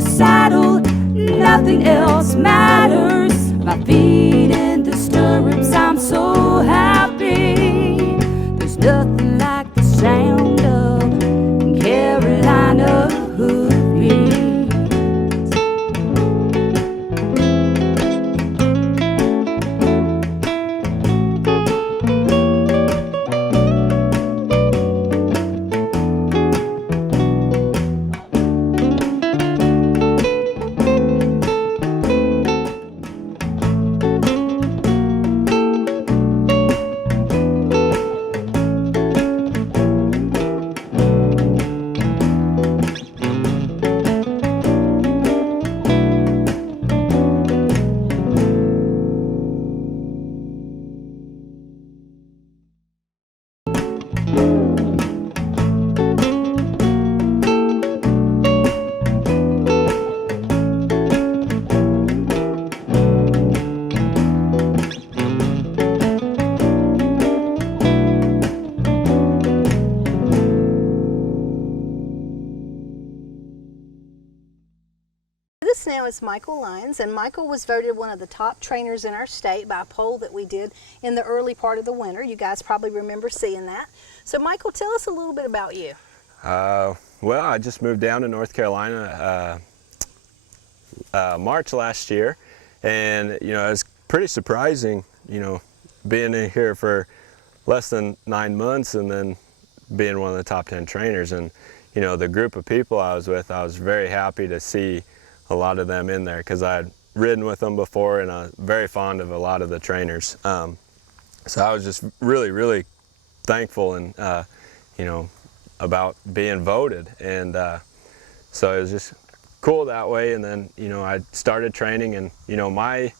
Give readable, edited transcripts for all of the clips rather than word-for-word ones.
the saddle, nothing else matters. My feet in the stirrups, I'm so happy. There's nothing like the sound of Carolina hoofbeats. This now is Micheal Lyons, and Micheal was voted one of the top trainers in our state by a poll that we did in the early part of the winter. You guys probably remember seeing that. So Micheal, tell us a little bit about you. Well, I just moved down to North Carolina March last year, and it was pretty surprising, being in here for less than 9 months and then being one of the top 10 trainers. And the group of people I was with, I was very happy to see a lot of them in there because I had ridden with them before, and I'm very fond of a lot of the trainers. So I was just really thankful and about being voted, and so it was just cool that way. And then I started training, and my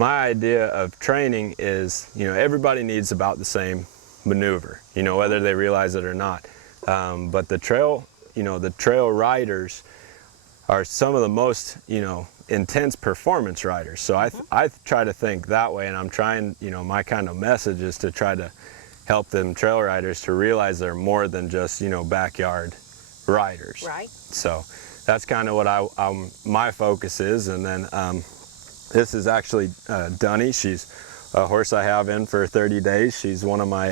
idea of training is everybody needs about the same maneuver, whether they realize it or not. But the trail riders are some of the most intense performance riders. So I try to think that way, and I'm trying, my kind of message is to try to help them trail riders to realize they're more than just backyard riders. Right. So that's kind of what my focus is. And then this is actually Dunny. She's a horse I have in for 30 days. She's one of my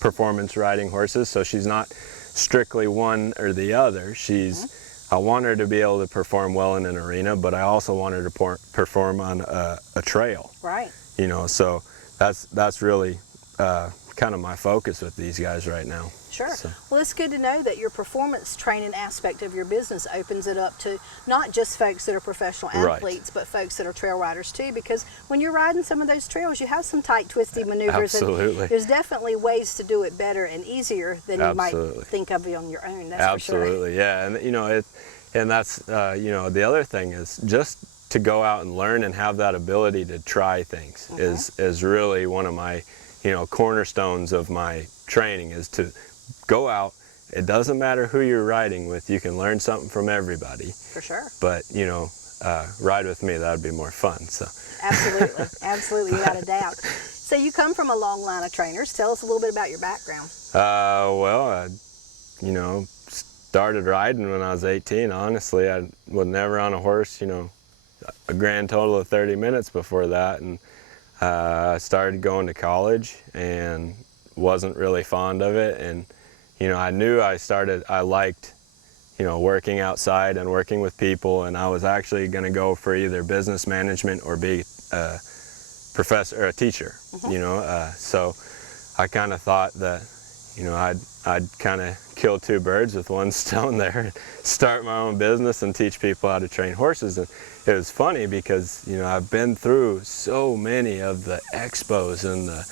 performance riding horses, so she's not strictly one or the other. I want her to be able to perform well in an arena, but I also want her to perform on a trail. Right. So that's really kind of my focus with these guys right now. Sure. So. Well, it's good to know that your performance training aspect of your business opens it up to not just folks that are professional athletes, but folks that are trail riders too, because when you're riding some of those trails, you have some tight, twisty maneuvers. Absolutely. And there's definitely ways to do it better and easier than you might think of on your own. That's Absolutely, for sure. Yeah. And and that's the other thing is just to go out and learn and have that ability to try things is really one of my cornerstones of my training, is to go out. It doesn't matter who you're riding with, you can learn something from everybody. For sure. But ride with me, that would be more fun. So absolutely, absolutely, without a doubt. So you come from a long line of trainers. Tell us a little bit about your background. Well, I started riding when I was 18. Honestly, I was never on a horse, a grand total of 30 minutes before that. And I started going to college and wasn't really fond of it. And I knew I liked working outside and working with people, and I was actually going to go for either business management or be a professor or a teacher. So I kind of thought that I'd kind of kill two birds with one stone there, and start my own business and teach people how to train horses. And it was funny because I've been through so many of the expos and the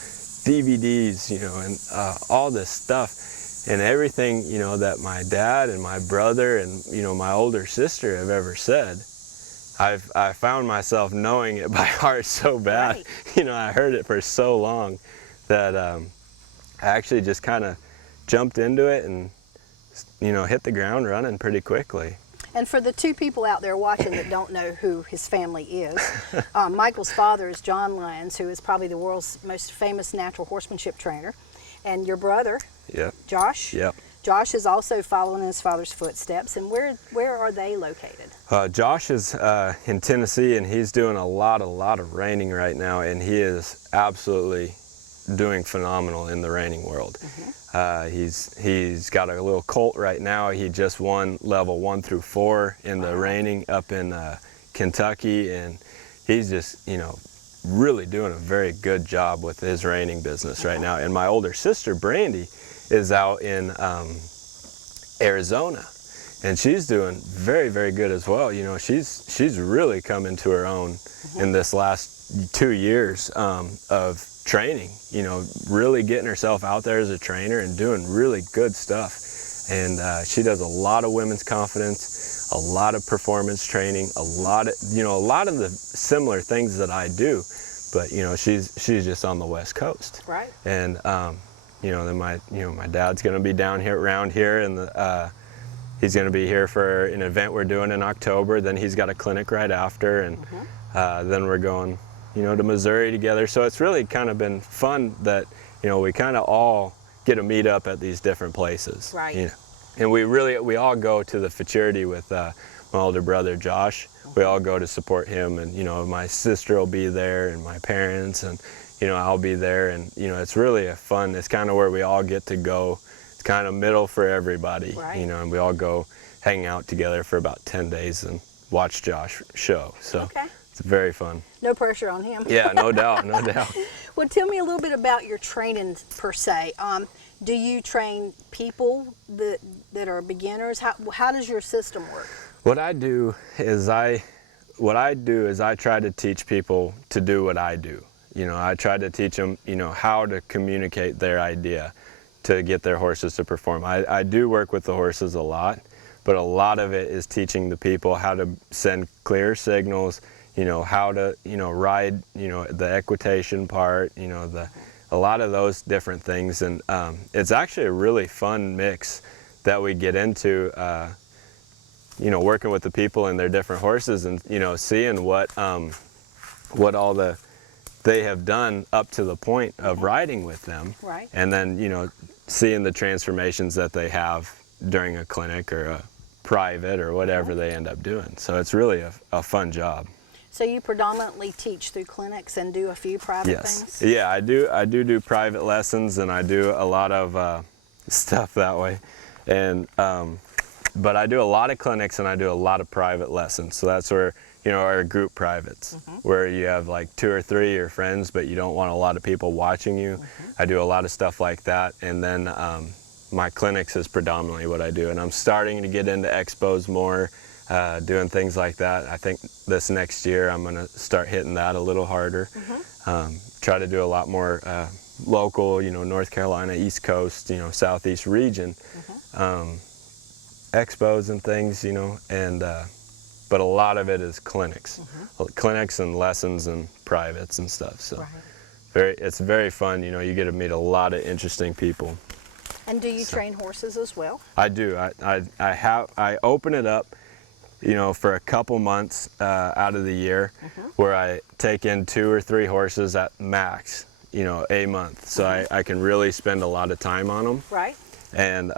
DVDs, and all this stuff, and everything that my dad and my brother and my older sister have ever said, I found myself knowing it by heart so bad. Right. I heard it for so long that I actually just kind of jumped into it and hit the ground running pretty quickly. And for the two people out there watching that don't know who his family is, Micheal's father is John Lyons, who is probably the world's most famous natural horsemanship trainer, and your brother, Yep. Josh, Yep. Josh is also following in his father's footsteps, and where are they located? Josh is in Tennessee, and he's doing a lot of reining right now, and he is absolutely doing phenomenal in the reining world. He's got a little colt right now. He just won level 1 through 4 in the reining up in Kentucky, and he's just, you know, really doing a very good job with his reining business right now. And my older sister Brandy is out in Arizona, and she's doing very good as well. You know, she's really come into her own in this last 2 years of training, you know, really getting herself out there as a trainer and doing really good stuff. And she does a lot of women's confidence, a lot of performance training, a lot of the similar things that I do, but you know, she's just on the West Coast. Right. And you know, then my dad's going to be down here around here, and he's going to be here for an event we're doing in October. Then he's got a clinic right after, and then we're going, you know, to Missouri together. So it's really kind of been fun that, you know, we kind of all get to meet up at these different places. Right. You know? And we all go to the futurity with my older brother Josh. We all go to support him, and you know, my sister will be there, and my parents, and you know, I'll be there, and you know, it's really a fun. It's kind of where we all get to go. It's kind of middle for everybody, right. You know, and we all go hang out together for about 10 days and watch Josh show. So okay. It's very fun. No pressure on him. Yeah, no doubt, no doubt. Well, tell me a little bit about your training per se. Do you train people that are beginners? How does your system work? What I do is I try to teach people to do what I do. You know, I try to teach them, you know, how to communicate their idea to get their horses to perform. I do work with the horses a lot, but a lot of it is teaching the people how to send clear signals, you know, how to, you know, ride, you know, the equitation part, you know, a lot of those different things. And it's actually a really fun mix that we get into, you know, working with the people and their different horses, and you know, seeing what all they have done up to the point of riding with them, right. And then, you know, seeing the transformations that they have during a clinic or a private or whatever they end up doing. So it's really a fun job. So you predominantly teach through clinics and do a few private things? Yeah, I do private lessons, and I do a lot of stuff that way, and but I do a lot of clinics and I do a lot of private lessons. So that's where, you know, our group privates, where you have like 2 or 3 of your friends, but you don't want a lot of people watching you. I do a lot of stuff like that. And then my clinics is predominantly what I do. And I'm starting to get into expos more, doing things like that. I think this next year I'm going to start hitting that a little harder. Try to do a lot more local, you know, North Carolina, East Coast, you know, Southeast region. Expos and things, you know, and but a lot of it is clinics, clinics and lessons and privates and stuff. So it's very fun. You know, you get to meet a lot of interesting people. And do you train horses as well? I do. I open it up, you know, for a couple months out of the year, where I take in 2 or 3 horses at max, you know, a month. So I can really spend a lot of time on them. Right. And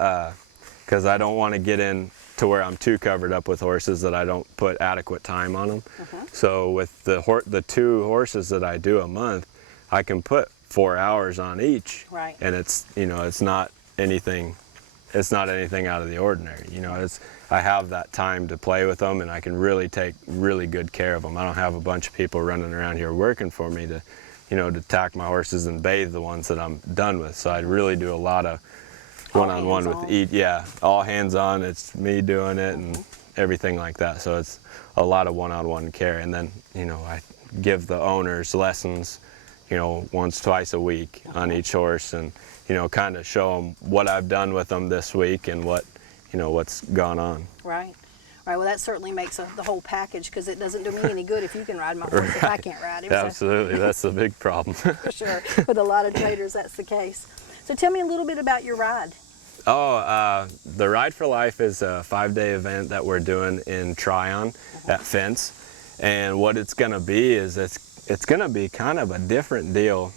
because I don't want to get in to where I'm too covered up with horses that I don't put adequate time on them. So with the 2 horses that I do a month, I can put 4 hours on each. Right. And it's, you know, it's not anything out of the ordinary. You know, I have that time to play with them, and I can really take really good care of them. I don't have a bunch of people running around here working for me to, you know, to tack my horses and bathe the ones that I'm done with. So I really do a lot of one-on-one with each, all hands on. It's me doing it and everything like that. So it's a lot of one-on-one care. And then, you know, I give the owners lessons, you know, once, twice a week on each horse, and, you know, kind of show them what I've done with them this week and what, you know, what's gone on. Right. Right, well, that certainly makes the whole package, because it doesn't do me any good if you can ride my horse if I can't ride him. Absolutely, so. That's the big problem. For sure. With a lot of traders, that's the case. So tell me a little bit about your ride. Oh, the Ride for Life is a 5-day event that we're doing in Tryon at Fence. And what it's going to be is it's going to be kind of a different deal.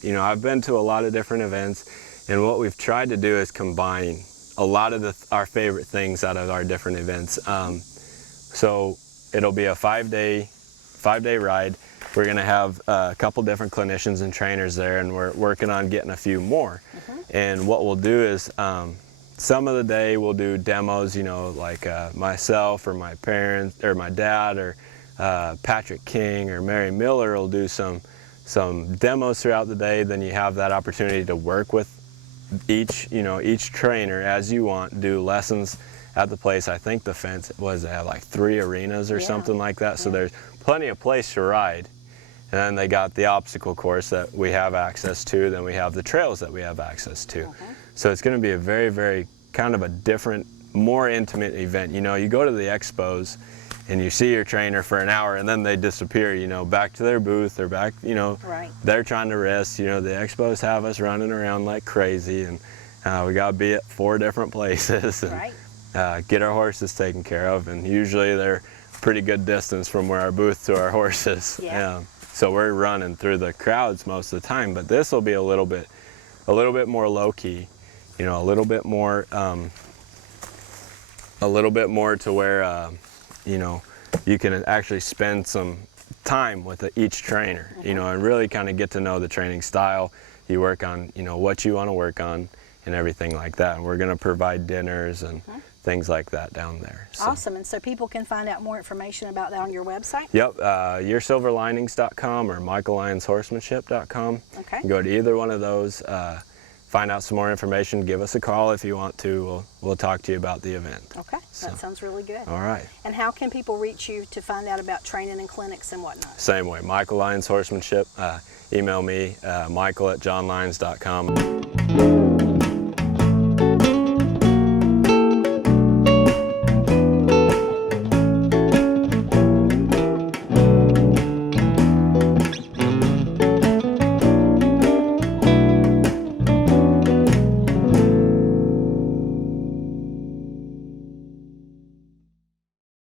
You know, I've been to a lot of different events, and what we've tried to do is combine a lot of our favorite things out of our different events. So it'll be a five-day ride. We're going to have a couple different clinicians and trainers there, and we're working on getting a few more. And what we'll do is some of the day we'll do demos, you know, like myself or my parents or my dad or Patrick King or Mary Miller will do some demos throughout the day. Then you have that opportunity to work with each trainer as you want, do lessons at the place. I think the fence they have like 3 arenas or something like that. So there's plenty of place to ride. And then they got the obstacle course that we have access to. Then we have the trails that we have access to. So it's going to be a very, very kind of a different, more intimate event. You know, you go to the expos and you see your trainer for an hour and then they disappear, you know, back to their booth or back, you know, they're trying to rest. You know, the expos have us running around like crazy, and we got to be at 4 different places and get our horses taken care of. And usually they're pretty good distance from where our booth to our horses. So we're running through the crowds most of the time, but this will be a little bit more low key, you know, a little bit more to where, you know, you can actually spend some time with each trainer, you know, and really kind of get to know the training style. You work on, you know, what you want to work on and everything like that. And we're going to provide dinners and things like that down there. So. Awesome. And so people can find out more information about that on your website? Yep, yoursilverlinings.com or michaellyonshorsemanship.com. Okay. Go to either one of those, find out some more information, give us a call if you want to. We'll talk to you about the event. Okay, that sounds really good. All right. And how can people reach you to find out about training and clinics and whatnot? Same way, Michael Lyons Horsemanship. Email me, michael@johnlyons.com.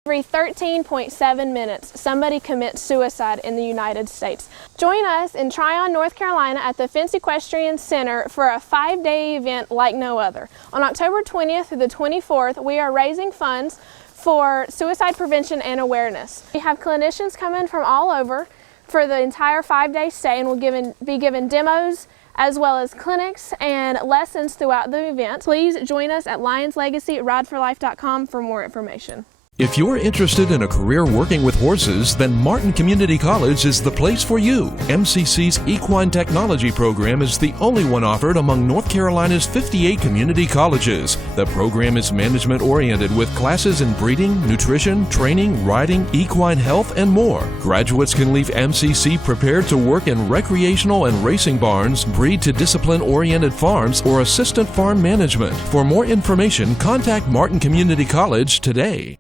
Every 13.7 minutes, somebody commits suicide in the United States. Join us in Tryon, North Carolina at the Fence Equestrian Center for a 5-day event like no other. On October 20th through the 24th, we are raising funds for suicide prevention and awareness. We have clinicians coming from all over for the entire 5-day stay, and we'll be given demos as well as clinics and lessons throughout the event. Please join us at lionslegacyrideforlife.com for more information. If you're interested in a career working with horses, then Martin Community College is the place for you. MCC's Equine Technology program is the only one offered among North Carolina's 58 community colleges. The program is management-oriented with classes in breeding, nutrition, training, riding, equine health, and more. Graduates can leave MCC prepared to work in recreational and racing barns, breed to discipline-oriented farms, or assistant farm management. For more information, contact Martin Community College today.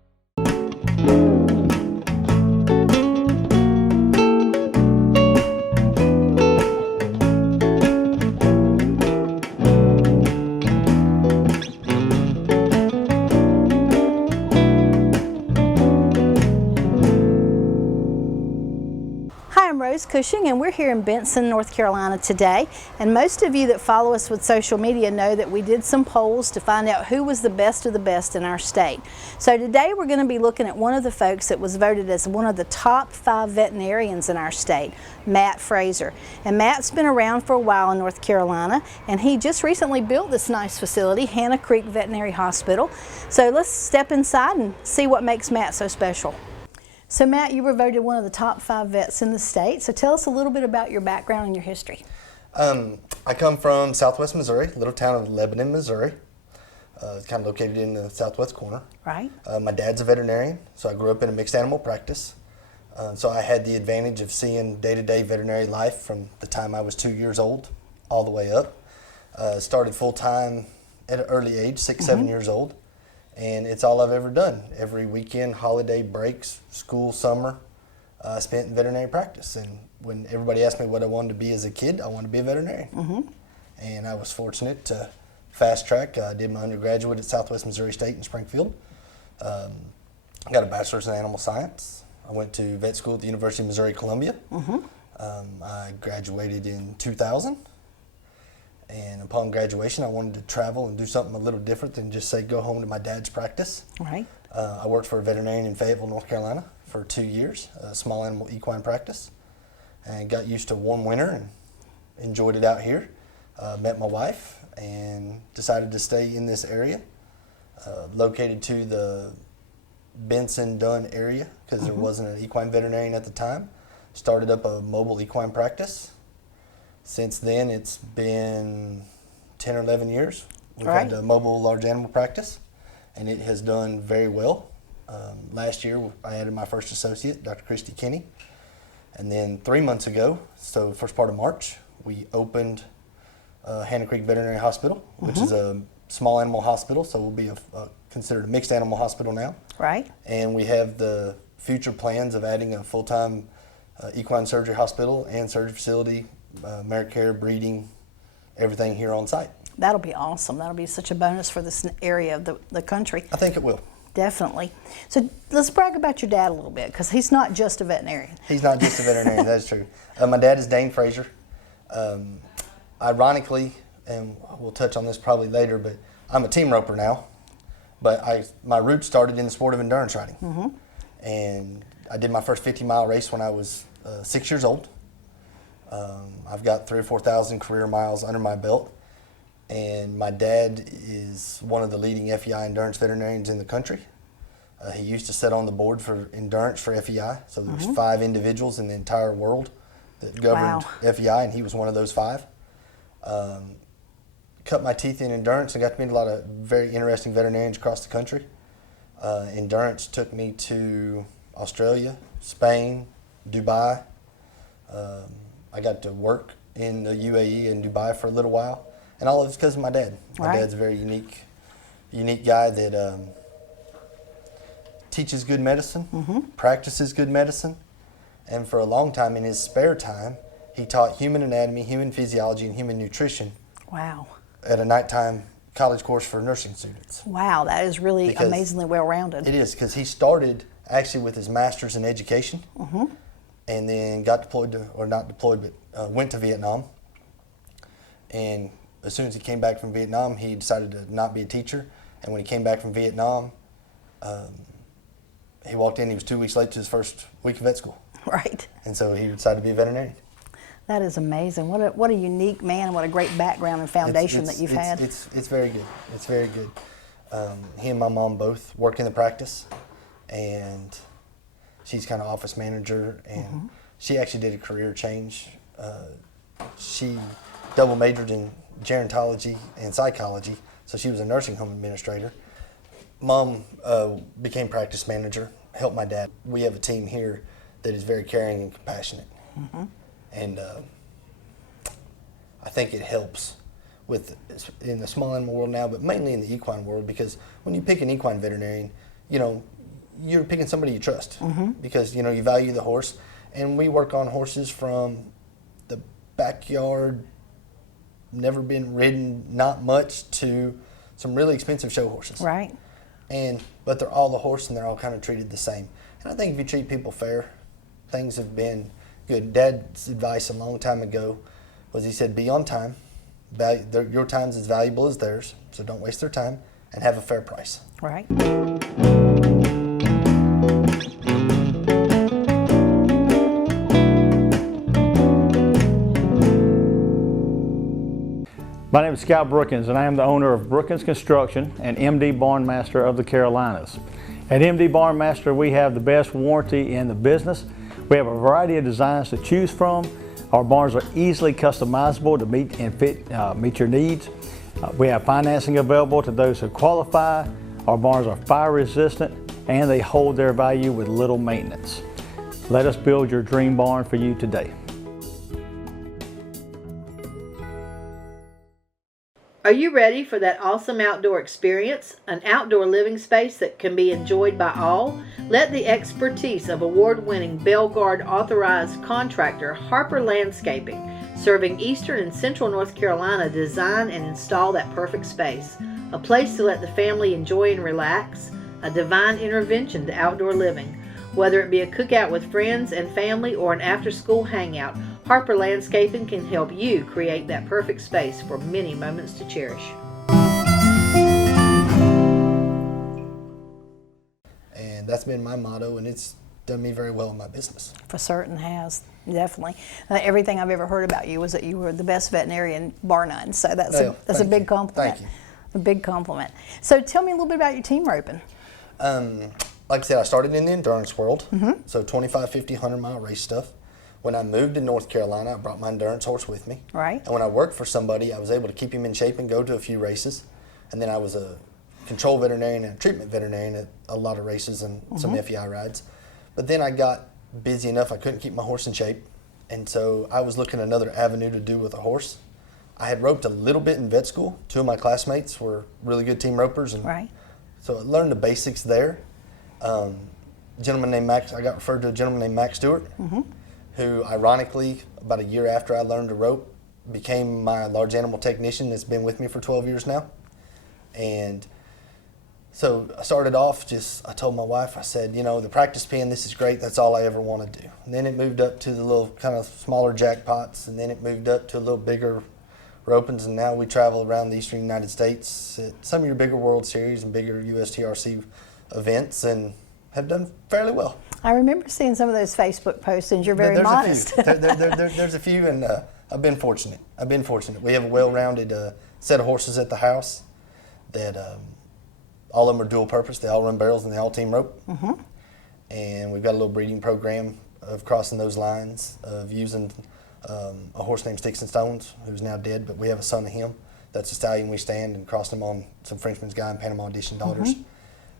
Cushing, and we're here in Benson, North Carolina today, and most of you that follow us with social media know that we did some polls to find out who was the best of the best in our state. So today we're going to be looking at one of the folks that was voted as one of the top 5 veterinarians in our state, Matt Frazier. And Matt's been around for a while in North Carolina, and he just recently built this nice facility, Hannah Creek Veterinary Hospital. So let's step inside and see what makes Matt so special. So Matt, you were voted one of the top 5 vets in the state. So tell us a little bit about your background and your history. I come from southwest Missouri, little town of Lebanon, Missouri. It's kind of located in the southwest corner. Right. My dad's a veterinarian, so I grew up in a mixed animal practice. So I had the advantage of seeing day-to-day veterinary life from the time I was 2 years old all the way up. Started full-time at an early age, 6, 7 years old. And it's all I've ever done. Every weekend, holiday breaks, school, summer, I spent in veterinary practice. And when everybody asked me what I wanted to be as a kid, I wanted to be a veterinarian. And I was fortunate to fast track. I did my undergraduate at Southwest Missouri State in Springfield. I got a bachelor's in animal science. I went to vet school at the University of Missouri-Columbia. I graduated in 2000. And upon graduation, I wanted to travel and do something a little different than just say go home to my dad's practice. Right. I worked for a veterinarian in Fayetteville, North Carolina for 2 years, a small animal equine practice, and got used to warm winter and enjoyed it out here. Met my wife and decided to stay in this area, located to the Benson-Dunn area because there wasn't an equine veterinarian at the time. Started up a mobile equine practice. Since then, it's been 10 or 11 years. We've had a mobile large animal practice, and it has done very well. Last year, I added my first associate, Dr. Christy Kinney. And then 3 months ago, so first part of March, we opened Hannah Creek Veterinary Hospital, which is a small animal hospital, so we'll be considered a mixed animal hospital now. Right. And we have the future plans of adding a full-time equine surgery hospital and surgery facility, merit care, breeding, everything here on site. That'll be awesome. That'll be such a bonus for this area of the country. I think it will. Definitely. So let's brag about your dad a little bit, because he's not just a veterinarian. He's not just a veterinarian, that's true. My dad is Matt Frazier. Ironically, and we'll touch on this probably later, but I'm a team roper now. But my roots started in the sport of endurance riding. And I did my first 50-mile race when I was 6 years old. I've got 3,000 or 4,000 career miles under my belt. And my dad is one of the leading FEI endurance veterinarians in the country. He used to sit on the board for endurance for FEI. So there's 5 individuals in the entire world that governed FEI, and he was one of those 5. Cut my teeth in endurance and got to meet a lot of very interesting veterinarians across the country. Endurance took me to Australia, Spain, Dubai. I got to work in the UAE and Dubai for a little while, and all of it's because of my dad. My dad's a very unique guy that teaches good medicine, practices good medicine, and for a long time in his spare time, he taught human anatomy, human physiology, and human nutrition. Wow. At a nighttime college course for nursing students. Wow, that is really amazingly well-rounded. It is, because he started actually with his master's in education, and then got deployed to, or not deployed, but went to Vietnam. And as soon as he came back from Vietnam, he decided to not be a teacher. And when he came back from Vietnam, he walked in, he was 2 weeks late to his first week of vet school. Right. And so he decided to be a veterinarian. That is amazing. What a unique man, what a great background and foundation that you've had. It's very good. It's very good. He and my mom both work in the practice, and she's kind of office manager, and she actually did a career change. She double majored in gerontology and psychology, so she was a nursing home administrator. Mom became practice manager, helped my dad. We have a team here that is very caring and compassionate. And I think it helps in the small animal world now, but mainly in the equine world, because when you pick an equine veterinarian, you know, you're picking somebody you trust, because, you know, you value the horse. And we work on horses from the backyard, never been ridden, not much, to some really expensive show horses. Right. But they're all a horse, and they're all kind of treated the same. And I think if you treat people fair, things have been good. Dad's advice a long time ago was, he said, be on time. Your time's as valuable as theirs, so don't waste their time, and have a fair price. Right. My name is Scott Brookins, and I am the owner of Brookins Construction and MD Barn Master of the Carolinas. At MD Barn Master, we have the best warranty in the business. We have a variety of designs to choose from. Our barns are easily customizable to meet your needs. We have financing available to those who qualify. Our barns are fire resistant, and they hold their value with little maintenance. Let us build your dream barn for you today. Are you ready for that awesome outdoor experience? An outdoor living space that can be enjoyed by all? Let the expertise of award-winning Belgard authorized contractor Harper Landscaping, serving eastern and central North Carolina, design and install that perfect space. A place to let the family enjoy and relax, a divine intervention to outdoor living. Whether it be a cookout with friends and family or an after-school hangout, Harper Landscaping can help you create that perfect space for many moments to cherish. And that's been my motto, and it's done me very well in my business. For certain has, definitely. Everything I've ever heard about you was that you were the best veterinarian, bar none. So that's a big compliment. Thank you. A big compliment. So tell me a little bit about your team roping. Like I said, I started in the endurance world, so 25, 50, 100-mile race stuff. When I moved to North Carolina, I brought my endurance horse with me. Right. And when I worked for somebody, I was able to keep him in shape and go to a few races. And then I was a control veterinarian and a treatment veterinarian at a lot of races and some FEI rides. But then I got busy enough, I couldn't keep my horse in shape. And so I was looking at another avenue to do with a horse. I had roped a little bit in vet school. 2 of my classmates were really good team ropers. And Right. so I learned the basics there. Gentleman named Max, I got referred to a gentleman named Max Stewart, who ironically, about a year after I learned to rope, became my large animal technician that's been with me for 12 years now. And so I started off I told my wife, I said, you know, the practice pen, this is great, that's all I ever want to do. And then it moved up to the little kind of smaller jackpots, and then it moved up to a little bigger Ropins, and now we travel around the eastern United States at some of your bigger World Series and bigger USTRC events, and have done fairly well. I remember seeing some of those Facebook posts, and you're very modest. There's a few, and I've been fortunate. We have a well-rounded set of horses at the house that all of them are dual purpose. They all run barrels and they all team rope. And we've got a little breeding program of crossing those lines, of using a horse named Sticks and Stones, who's now dead, but we have a son of him. That's a stallion we stand and crossed him on some Frenchman's Guy and Panama Edition daughters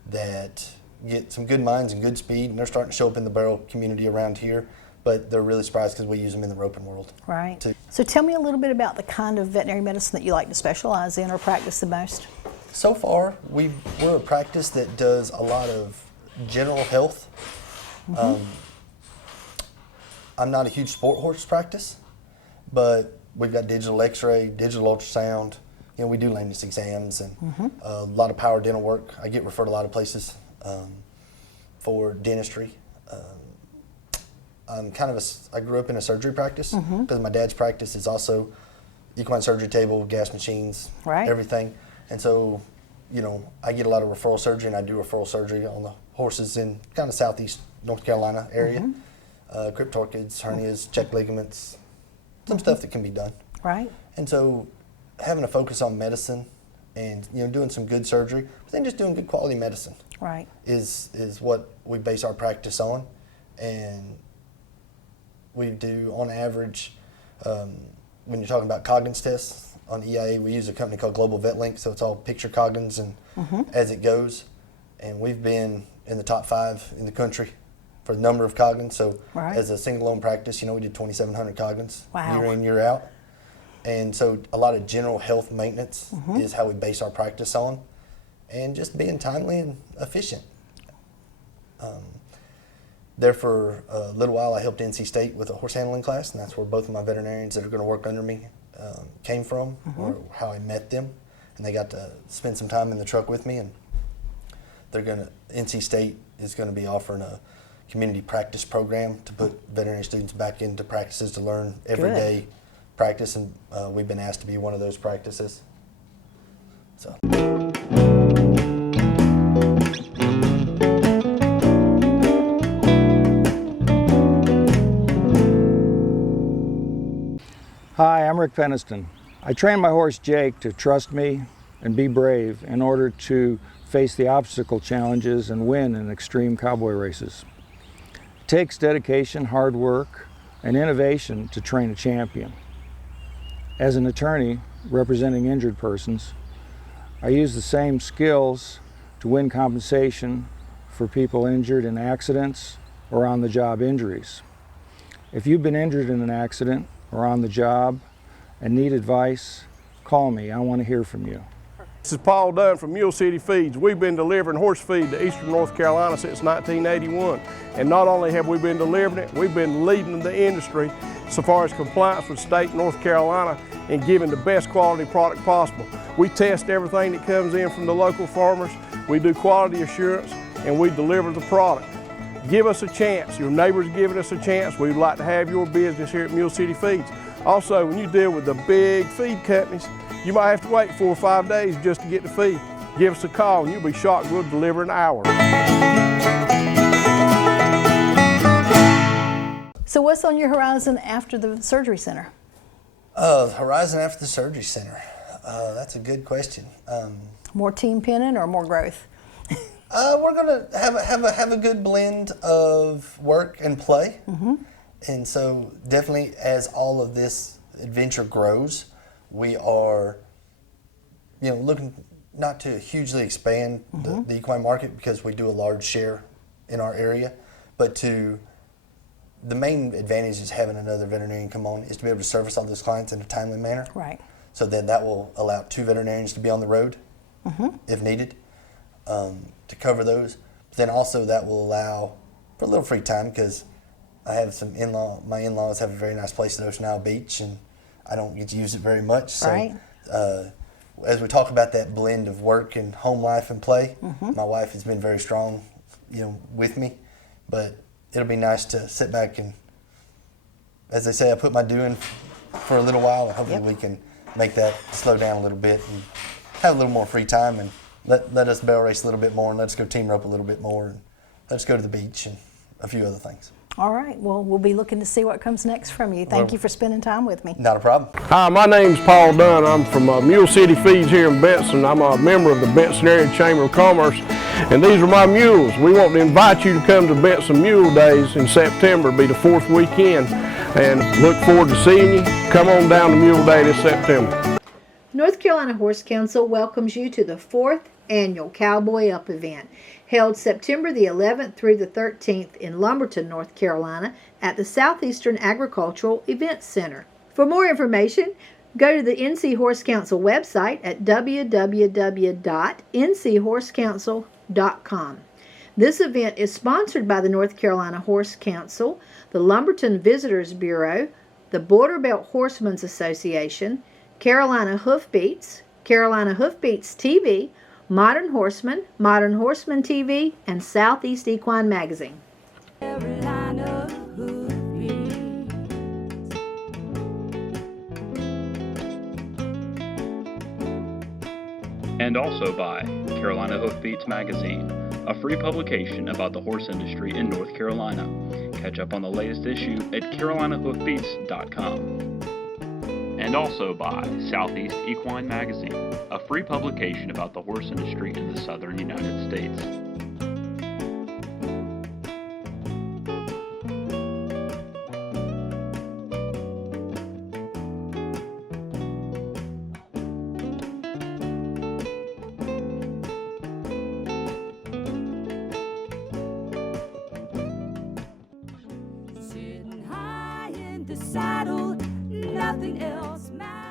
that get some good minds and good speed, and they're starting to show up in the barrel community around here, but they're really surprised because we use them in the roping world. Right. Too. So tell me a little bit about the kind of veterinary medicine that you like to specialize in or practice the most. So far, we're a practice that does a lot of general health. I'm not a huge sport horse practice, but we've got digital x-ray, digital ultrasound. You know, we do lameness exams and a lot of power dental work. I get referred to a lot of places for dentistry. I grew up in a surgery practice because my dad's practice is also equine surgery table, gas machines, everything. And so, you know, I get a lot of referral surgery, and I do referral surgery on the horses in kind of southeast North Carolina area. Cryptorchids, hernias, check ligaments, some stuff that can be done. Right. And so having a focus on medicine and, you know, doing some good surgery, but then just doing good quality medicine is what we base our practice on. And we do, on average, when you're talking about Coggins tests on EIA, we use a company called Global Vet Link, so it's all picture Coggins and as it goes. And we've been in the top 5 in the country for the number of Coggins. So as a single-owned practice, you know, we did 2,700 Coggins year in, year out. And so a lot of general health maintenance is how we base our practice on, and just being timely and efficient. There for a little while, I helped NC State with a horse handling class, and that's where both of my veterinarians that are going to work under me came from, or how I met them. And they got to spend some time in the truck with me, and NC State is going to be offering a community practice program to put veterinary students back into practices to learn everyday practice, and we've been asked to be one of those practices. So. Hi, I'm Rick Penniston. I train my horse Jake to trust me and be brave in order to face the obstacle challenges and win in extreme cowboy races. It takes dedication, hard work, and innovation to train a champion. As an attorney representing injured persons, I use the same skills to win compensation for people injured in accidents or on-the-job injuries. If you've been injured in an accident or on the job and need advice, call me. I want to hear from you. This is Paul Dunn from Mule City Feeds. We've been delivering horse feed to eastern North Carolina since 1981. And not only have we been delivering it, we've been leading the industry so far as compliance with state North Carolina and giving the best quality product possible. We test everything that comes in from the local farmers. We do quality assurance, and we deliver the product. Give us a chance. Your neighbors giving us a chance. We'd like to have your business here at Mule City Feeds. Also, when you deal with the big feed companies, you might have to wait 4 or 5 days just to get the feed. Give us a call and you'll be shocked we'll deliver in an hour. So what's on your horizon after the surgery center? Horizon after the surgery center. That's a good question. More team penning or more growth? We're gonna have a good blend of work and play, and so definitely as all of this adventure grows, we are, looking not to hugely expand the equine market because we do a large share in our area, but the main advantage is having another veterinarian come on is to be able to service all those clients in a timely manner. Right. So then that will allow 2 veterinarians to be on the road if needed. To cover those. But then also that will allow for a little free time because I have my in-laws have a very nice place at Ocean Isle Beach and I don't get to use it very much. So right. As we talk about that blend of work and home life and play, my wife has been very strong, with me, but it'll be nice to sit back and, as they say, I put my due in for a little while and hopefully we can make that slow down a little bit and have a little more free time and let us barrel race a little bit more and let us go team rope a little bit more and let us go to the beach and a few other things. All right. Well, we'll be looking to see what comes next from you. Thank you for spending time with me. Not a problem. Hi, my name's Paul Dunn. I'm from Mule City Feeds here in Benson. I'm a member of the Benson Area Chamber of Commerce, and these are my mules. We want to invite you to come to Benson Mule Days in September. It'll be the 4th weekend, and look forward to seeing you. Come on down to Mule Day this September. North Carolina Horse Council welcomes you to the 4th Annual Cowboy Up event, held September the 11th through the 13th in Lumberton, North Carolina at the Southeastern Agricultural Events Center. For more information, go to the NC Horse Council website at www.nchorse.com. This event is sponsored by the North Carolina Horse Council, the Lumberton Visitors Bureau, the Border Belt Horsemen's Association, Carolina Hoofbeats TV, Modern Horseman TV, and Southeast Equine Magazine. Carolina Hoofbeats. And also by Carolina Hoofbeats Magazine, a free publication about the horse industry in North Carolina. Catch up on the latest issue at carolinahoofbeats.com. And also by Southeast Equine Magazine, a free publication about the horse industry in the southern United States. Sitting high in the saddle, nothing else matters.